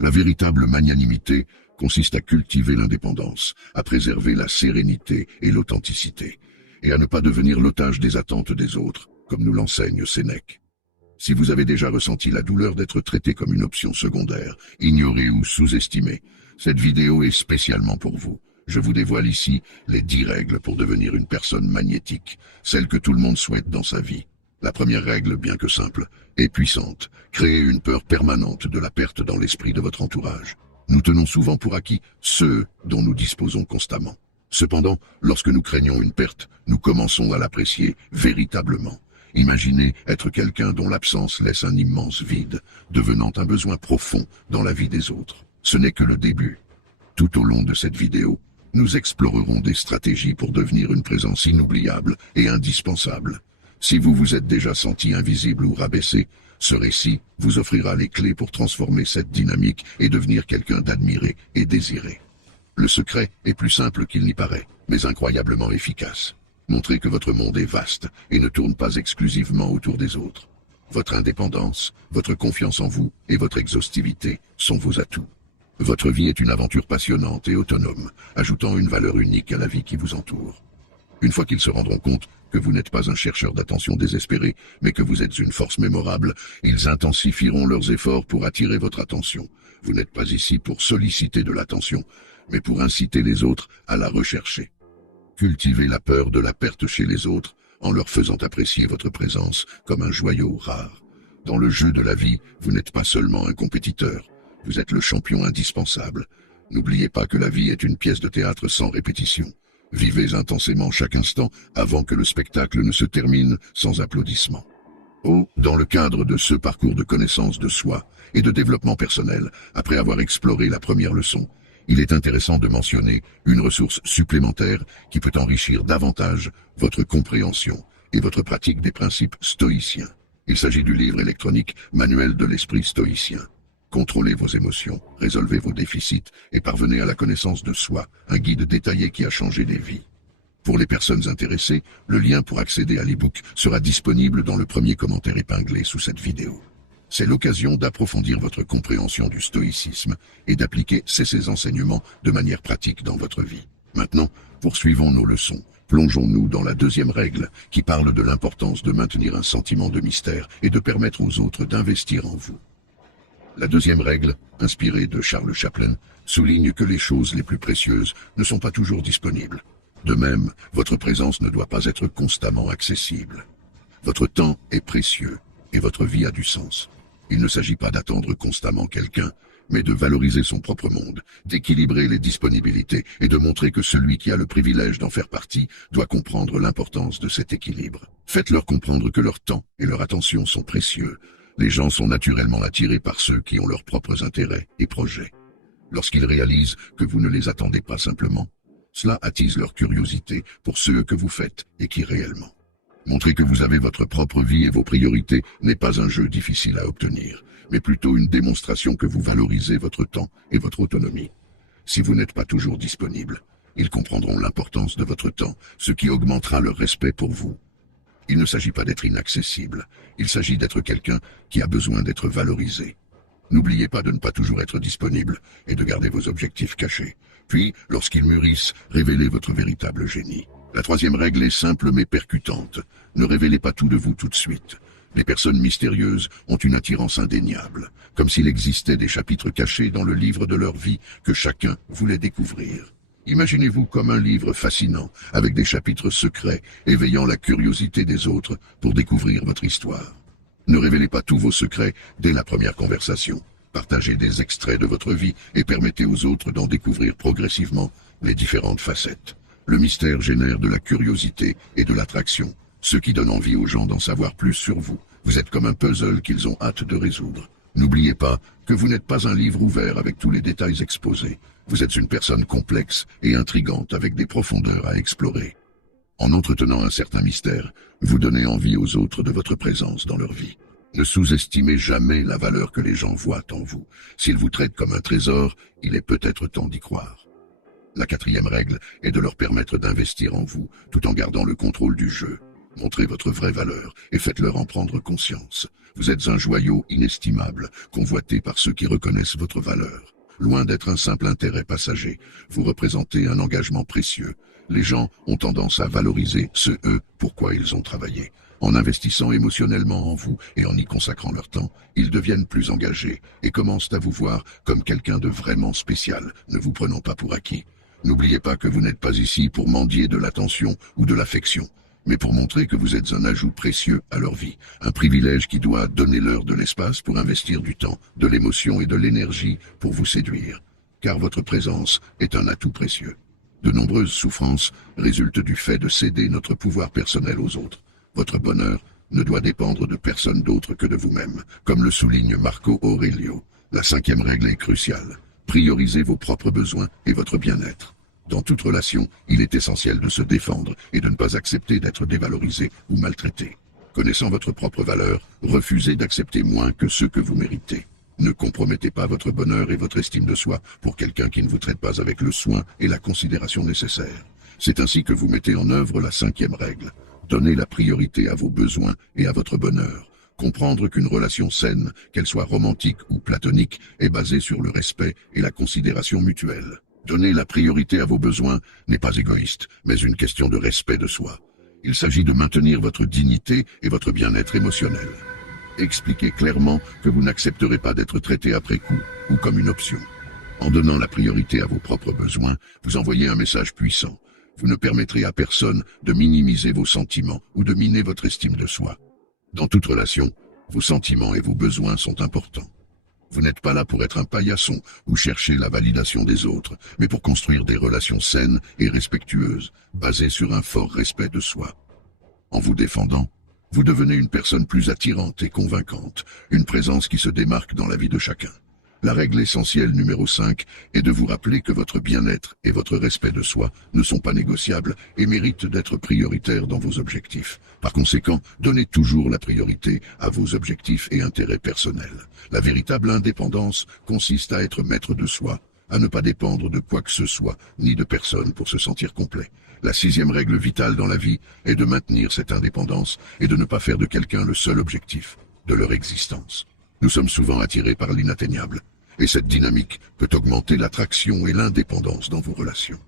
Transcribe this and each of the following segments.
La véritable magnanimité consiste à cultiver l'indépendance, à préserver la sérénité et l'authenticité, et à ne pas devenir l'otage des attentes des autres, comme nous l'enseigne Sénèque. Si vous avez déjà ressenti la douleur d'être traité comme une option secondaire, ignoré ou sous-estimé, cette vidéo est spécialement pour vous. Je vous dévoile ici les 10 règles pour devenir une personne magnétique, celle que tout le monde souhaite dans sa vie. La première règle, bien que simple, est puissante. Créer une peur permanente de la perte dans l'esprit de votre entourage. Nous tenons souvent pour acquis ceux dont nous disposons constamment. Cependant, lorsque nous craignons une perte, nous commençons à l'apprécier véritablement. Imaginez être quelqu'un dont l'absence laisse un immense vide, devenant un besoin profond dans la vie des autres. Ce n'est que le début. Tout au long de cette vidéo, nous explorerons des stratégies pour devenir une présence inoubliable et indispensable. Si vous vous êtes déjà senti invisible ou rabaissé, ce récit vous offrira les clés pour transformer cette dynamique et devenir quelqu'un d'admiré et désiré. Le secret est plus simple qu'il n'y paraît, mais incroyablement efficace. Montrez que votre monde est vaste et ne tourne pas exclusivement autour des autres. Votre indépendance, votre confiance en vous et votre exhaustivité sont vos atouts. Votre vie est une aventure passionnante et autonome, ajoutant une valeur unique à la vie qui vous entoure. Une fois qu'ils se rendront compte que vous n'êtes pas un chercheur d'attention désespéré, mais que vous êtes une force mémorable, ils intensifieront leurs efforts pour attirer votre attention. Vous n'êtes pas ici pour solliciter de l'attention, mais pour inciter les autres à la rechercher. Cultivez la peur de la perte chez les autres en leur faisant apprécier votre présence comme un joyau rare. Dans le jeu de la vie, vous n'êtes pas seulement un compétiteur, vous êtes le champion indispensable. N'oubliez pas que la vie est une pièce de théâtre sans répétition. Vivez intensément chaque instant avant que le spectacle ne se termine sans applaudissements. Dans le cadre de ce parcours de connaissance de soi et de développement personnel, après avoir exploré la première leçon, il est intéressant de mentionner une ressource supplémentaire qui peut enrichir davantage votre compréhension et votre pratique des principes stoïciens. Il s'agit du livre électronique Manuel de l'esprit stoïcien. Contrôlez vos émotions, résolvez vos déficits et parvenez à la connaissance de soi, un guide détaillé qui a changé des vies. Pour les personnes intéressées, le lien pour accéder à l'e-book sera disponible dans le premier commentaire épinglé sous cette vidéo. C'est l'occasion d'approfondir votre compréhension du stoïcisme et d'appliquer ces enseignements de manière pratique dans votre vie. Maintenant, poursuivons nos leçons. Plongeons-nous dans la deuxième règle qui parle de l'importance de maintenir un sentiment de mystère et de permettre aux autres d'investir en vous. La deuxième règle, inspirée de Charles Chaplin, souligne que les choses les plus précieuses ne sont pas toujours disponibles. De même, votre présence ne doit pas être constamment accessible. Votre temps est précieux et votre vie a du sens. Il ne s'agit pas d'attendre constamment quelqu'un, mais de valoriser son propre monde, d'équilibrer les disponibilités et de montrer que celui qui a le privilège d'en faire partie doit comprendre l'importance de cet équilibre. Faites-leur comprendre que leur temps et leur attention sont précieux. Les gens sont naturellement attirés par ceux qui ont leurs propres intérêts et projets. Lorsqu'ils réalisent que vous ne les attendez pas simplement, cela attise leur curiosité pour ce que vous faites et qui réellement. Montrer que vous avez votre propre vie et vos priorités n'est pas un jeu difficile à obtenir, mais plutôt une démonstration que vous valorisez votre temps et votre autonomie. Si vous n'êtes pas toujours disponible, ils comprendront l'importance de votre temps, ce qui augmentera leur respect pour vous. Il ne s'agit pas d'être inaccessible, il s'agit d'être quelqu'un qui a besoin d'être valorisé. N'oubliez pas de ne pas toujours être disponible et de garder vos objectifs cachés. Puis, lorsqu'ils mûrissent, révélez votre véritable génie. La troisième règle est simple mais percutante. Ne révélez pas tout de vous tout de suite. Les personnes mystérieuses ont une attirance indéniable, comme s'il existait des chapitres cachés dans le livre de leur vie que chacun voulait découvrir. Imaginez-vous comme un livre fascinant, avec des chapitres secrets, éveillant la curiosité des autres pour découvrir votre histoire. Ne révélez pas tous vos secrets dès la première conversation. Partagez des extraits de votre vie et permettez aux autres d'en découvrir progressivement les différentes facettes. Le mystère génère de la curiosité et de l'attraction, ce qui donne envie aux gens d'en savoir plus sur vous. Vous êtes comme un puzzle qu'ils ont hâte de résoudre. N'oubliez pas que vous n'êtes pas un livre ouvert avec tous les détails exposés. Vous êtes une personne complexe et intrigante avec des profondeurs à explorer. En entretenant un certain mystère, vous donnez envie aux autres de votre présence dans leur vie. Ne sous-estimez jamais la valeur que les gens voient en vous. S'ils vous traitent comme un trésor, il est peut-être temps d'y croire. La quatrième règle est de leur permettre d'investir en vous, tout en gardant le contrôle du jeu. Montrez votre vraie valeur et faites-leur en prendre conscience. Vous êtes un joyau inestimable, convoité par ceux qui reconnaissent votre valeur. Loin d'être un simple intérêt passager, vous représentez un engagement précieux. Les gens ont tendance à valoriser pourquoi ils ont travaillé. En investissant émotionnellement en vous et en y consacrant leur temps, ils deviennent plus engagés et commencent à vous voir comme quelqu'un de vraiment spécial, ne vous prenant pas pour acquis. N'oubliez pas que vous n'êtes pas ici pour mendier de l'attention ou de l'affection, mais pour montrer que vous êtes un ajout précieux à leur vie, un privilège qui doit donner leur de l'espace pour investir du temps, de l'émotion et de l'énergie pour vous séduire, car votre présence est un atout précieux. De nombreuses souffrances résultent du fait de céder notre pouvoir personnel aux autres. Votre bonheur ne doit dépendre de personne d'autre que de vous-même, comme le souligne Marco Aurelio. La 5e règle est cruciale. Priorisez vos propres besoins et votre bien-être. Dans toute relation, il est essentiel de se défendre et de ne pas accepter d'être dévalorisé ou maltraité. Connaissant votre propre valeur, refusez d'accepter moins que ce que vous méritez. Ne compromettez pas votre bonheur et votre estime de soi pour quelqu'un qui ne vous traite pas avec le soin et la considération nécessaires. C'est ainsi que vous mettez en œuvre la 5e règle. Donnez la priorité à vos besoins et à votre bonheur. Comprendre qu'une relation saine, qu'elle soit romantique ou platonique, est basée sur le respect et la considération mutuelle. Donner la priorité à vos besoins n'est pas égoïste, mais une question de respect de soi. Il s'agit de maintenir votre dignité et votre bien-être émotionnel. Expliquez clairement que vous n'accepterez pas d'être traité après coup ou comme une option. En donnant la priorité à vos propres besoins, vous envoyez un message puissant. Vous ne permettrez à personne de minimiser vos sentiments ou de miner votre estime de soi. Dans toute relation, vos sentiments et vos besoins sont importants. Vous n'êtes pas là pour être un paillasson ou chercher la validation des autres, mais pour construire des relations saines et respectueuses, basées sur un fort respect de soi. En vous défendant, vous devenez une personne plus attirante et convaincante, une présence qui se démarque dans la vie de chacun. La règle essentielle numéro 5 est de vous rappeler que votre bien-être et votre respect de soi ne sont pas négociables et méritent d'être prioritaires dans vos objectifs. Par conséquent, donnez toujours la priorité à vos objectifs et intérêts personnels. La véritable indépendance consiste à être maître de soi, à ne pas dépendre de quoi que ce soit, ni de personne pour se sentir complet. La 6e règle vitale dans la vie est de maintenir cette indépendance et de ne pas faire de quelqu'un le seul objectif de leur existence. Nous sommes souvent attirés par l'inatteignable, et cette dynamique peut augmenter l'attraction et l'indépendance dans vos relations.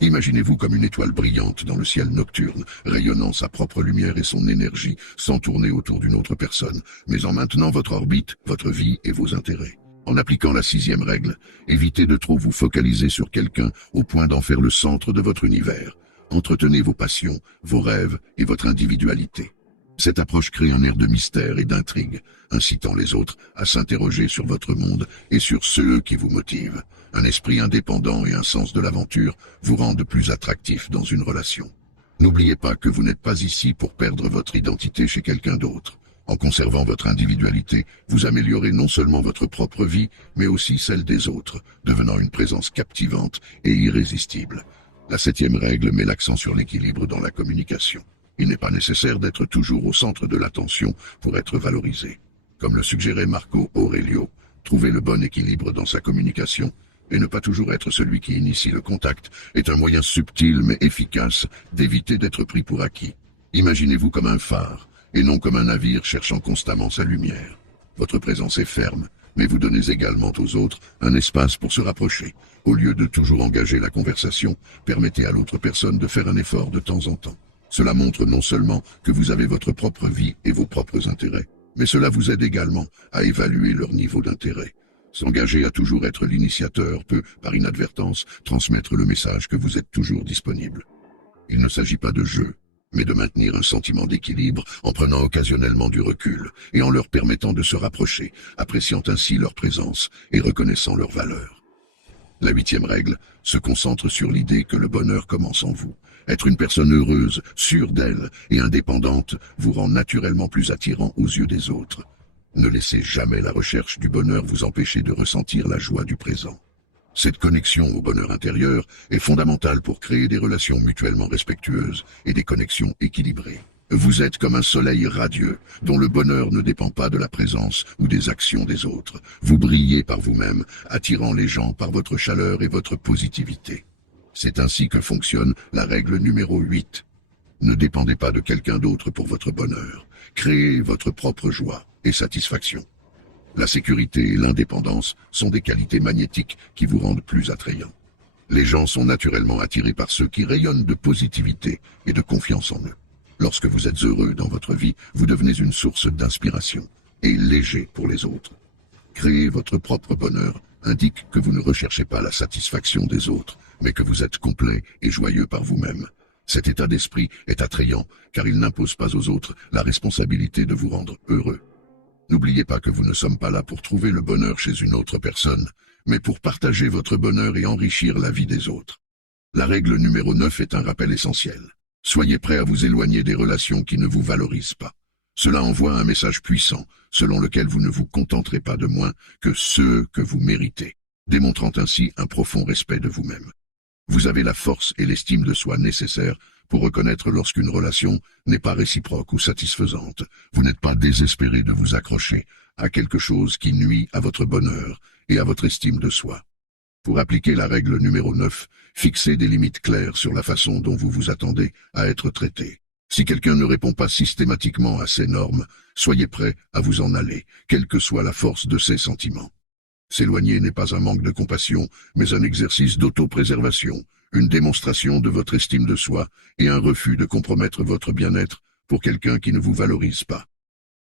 Imaginez-vous comme une étoile brillante dans le ciel nocturne, rayonnant sa propre lumière et son énergie, sans tourner autour d'une autre personne, mais en maintenant votre orbite, votre vie et vos intérêts. En appliquant la 6e règle, évitez de trop vous focaliser sur quelqu'un au point d'en faire le centre de votre univers. Entretenez vos passions, vos rêves et votre individualité. Cette approche crée un air de mystère et d'intrigue, incitant les autres à s'interroger sur votre monde et sur ceux qui vous motivent. Un esprit indépendant et un sens de l'aventure vous rendent plus attractif dans une relation. N'oubliez pas que vous n'êtes pas ici pour perdre votre identité chez quelqu'un d'autre. En conservant votre individualité, vous améliorez non seulement votre propre vie, mais aussi celle des autres, devenant une présence captivante et irrésistible. La 7e règle met l'accent sur l'équilibre dans la communication. Il n'est pas nécessaire d'être toujours au centre de l'attention pour être valorisé. Comme le suggérait Marco Aurelio, trouver le bon équilibre dans sa communication et ne pas toujours être celui qui initie le contact est un moyen subtil mais efficace d'éviter d'être pris pour acquis. Imaginez-vous comme un phare et non comme un navire cherchant constamment sa lumière. Votre présence est ferme, mais vous donnez également aux autres un espace pour se rapprocher. Au lieu de toujours engager la conversation, permettez à l'autre personne de faire un effort de temps en temps. Cela montre non seulement que vous avez votre propre vie et vos propres intérêts, mais cela vous aide également à évaluer leur niveau d'intérêt. S'engager à toujours être l'initiateur peut, par inadvertance, transmettre le message que vous êtes toujours disponible. Il ne s'agit pas de jeu, mais de maintenir un sentiment d'équilibre en prenant occasionnellement du recul et en leur permettant de se rapprocher, appréciant ainsi leur présence et reconnaissant leur valeur. La 8e règle se concentre sur l'idée que le bonheur commence en vous. Être une personne heureuse, sûre d'elle et indépendante vous rend naturellement plus attirant aux yeux des autres. Ne laissez jamais la recherche du bonheur vous empêcher de ressentir la joie du présent. Cette connexion au bonheur intérieur est fondamentale pour créer des relations mutuellement respectueuses et des connexions équilibrées. Vous êtes comme un soleil radieux, dont le bonheur ne dépend pas de la présence ou des actions des autres. Vous brillez par vous-même, attirant les gens par votre chaleur et votre positivité. C'est ainsi que fonctionne la règle numéro 8. Ne dépendez pas de quelqu'un d'autre pour votre bonheur. Créez votre propre joie et satisfaction. La sécurité et l'indépendance sont des qualités magnétiques qui vous rendent plus attrayant. Les gens sont naturellement attirés par ceux qui rayonnent de positivité et de confiance en eux. Lorsque vous êtes heureux dans votre vie, vous devenez une source d'inspiration et léger pour les autres. Créer votre propre bonheur indique que vous ne recherchez pas la satisfaction des autres, mais que vous êtes complet et joyeux par vous-même. Cet état d'esprit est attrayant car il n'impose pas aux autres la responsabilité de vous rendre heureux. N'oubliez pas que vous ne sommes pas là pour trouver le bonheur chez une autre personne, mais pour partager votre bonheur et enrichir la vie des autres. La règle numéro 9 est un rappel essentiel. Soyez prêt à vous éloigner des relations qui ne vous valorisent pas. Cela envoie un message puissant, selon lequel vous ne vous contenterez pas de moins que ceux que vous méritez, démontrant ainsi un profond respect de vous-même. Vous avez la force et l'estime de soi nécessaires pour reconnaître lorsqu'une relation n'est pas réciproque ou satisfaisante. Vous n'êtes pas désespéré de vous accrocher à quelque chose qui nuit à votre bonheur et à votre estime de soi. Pour appliquer la règle numéro 9, fixez des limites claires sur la façon dont vous vous attendez à être traité. Si quelqu'un ne répond pas systématiquement à ces normes, soyez prêt à vous en aller, quelle que soit la force de ces sentiments. S'éloigner n'est pas un manque de compassion, mais un exercice d'autopréservation, une démonstration de votre estime de soi et un refus de compromettre votre bien-être pour quelqu'un qui ne vous valorise pas.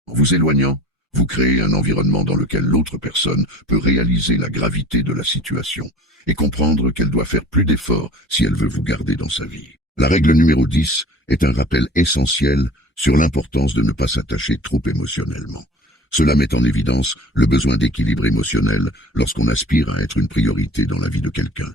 En vous éloignant, vous créez un environnement dans lequel l'autre personne peut réaliser la gravité de la situation et comprendre qu'elle doit faire plus d'efforts si elle veut vous garder dans sa vie. La règle numéro 10 est un rappel essentiel sur l'importance de ne pas s'attacher trop émotionnellement. Cela met en évidence le besoin d'équilibre émotionnel lorsqu'on aspire à être une priorité dans la vie de quelqu'un.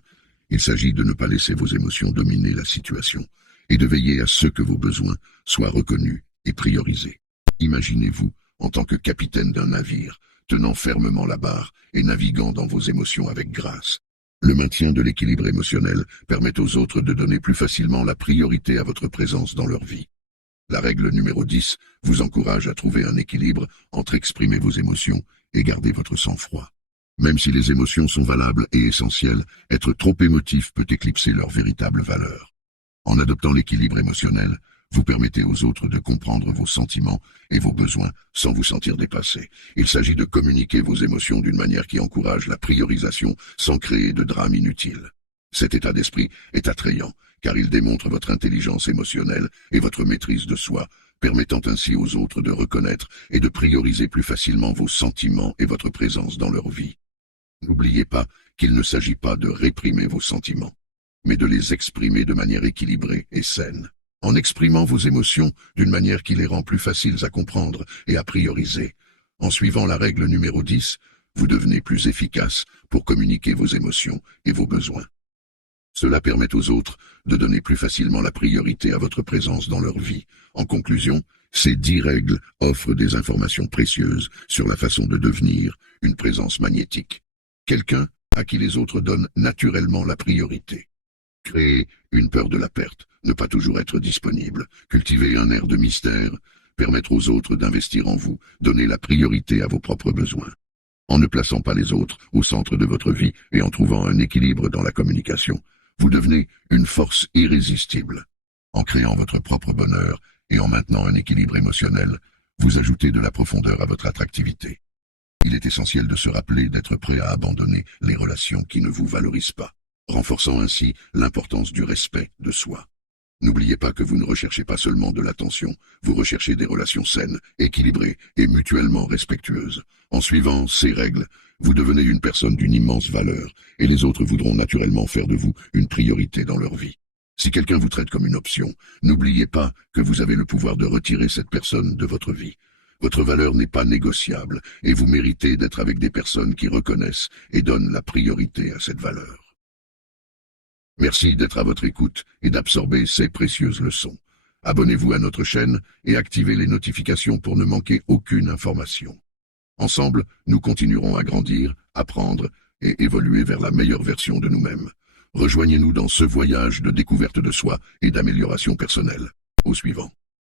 Il s'agit de ne pas laisser vos émotions dominer la situation et de veiller à ce que vos besoins soient reconnus et priorisés. Imaginez-vous en tant que capitaine d'un navire, tenant fermement la barre et naviguant dans vos émotions avec grâce. Le maintien de l'équilibre émotionnel permet aux autres de donner plus facilement la priorité à votre présence dans leur vie. La règle numéro 10 vous encourage à trouver un équilibre entre exprimer vos émotions et garder votre sang-froid. Même si les émotions sont valables et essentielles, être trop émotif peut éclipser leur véritable valeur. En adoptant l'équilibre émotionnel, vous permettez aux autres de comprendre vos sentiments et vos besoins sans vous sentir dépassé. Il s'agit de communiquer vos émotions d'une manière qui encourage la priorisation sans créer de drame inutile. Cet état d'esprit est attrayant, car il démontre votre intelligence émotionnelle et votre maîtrise de soi, permettant ainsi aux autres de reconnaître et de prioriser plus facilement vos sentiments et votre présence dans leur vie. N'oubliez pas qu'il ne s'agit pas de réprimer vos sentiments, mais de les exprimer de manière équilibrée et saine, en exprimant vos émotions d'une manière qui les rend plus faciles à comprendre et à prioriser. En suivant la règle numéro 10, vous devenez plus efficace pour communiquer vos émotions et vos besoins. Cela permet aux autres de donner plus facilement la priorité à votre présence dans leur vie. En conclusion, ces 10 règles offrent des informations précieuses sur la façon de devenir une présence magnétique. Quelqu'un à qui les autres donnent naturellement la priorité. Créer une peur de la perte, ne pas toujours être disponible, cultiver un air de mystère, permettre aux autres d'investir en vous, donner la priorité à vos propres besoins. En ne plaçant pas les autres au centre de votre vie et en trouvant un équilibre dans la communication, vous devenez une force irrésistible. En créant votre propre bonheur et en maintenant un équilibre émotionnel, vous ajoutez de la profondeur à votre attractivité. Il est essentiel de se rappeler d'être prêt à abandonner les relations qui ne vous valorisent pas, renforçant ainsi l'importance du respect de soi. N'oubliez pas que vous ne recherchez pas seulement de l'attention, vous recherchez des relations saines, équilibrées et mutuellement respectueuses. En suivant ces règles, vous devenez une personne d'une immense valeur, et les autres voudront naturellement faire de vous une priorité dans leur vie. Si quelqu'un vous traite comme une option, n'oubliez pas que vous avez le pouvoir de retirer cette personne de votre vie. Votre valeur n'est pas négociable, et vous méritez d'être avec des personnes qui reconnaissent et donnent la priorité à cette valeur. Merci d'être à votre écoute et d'absorber ces précieuses leçons. Abonnez-vous à notre chaîne et activez les notifications pour ne manquer aucune information. Ensemble, nous continuerons à grandir, apprendre et évoluer vers la meilleure version de nous-mêmes. Rejoignez-nous dans ce voyage de découverte de soi et d'amélioration personnelle. Au suivant.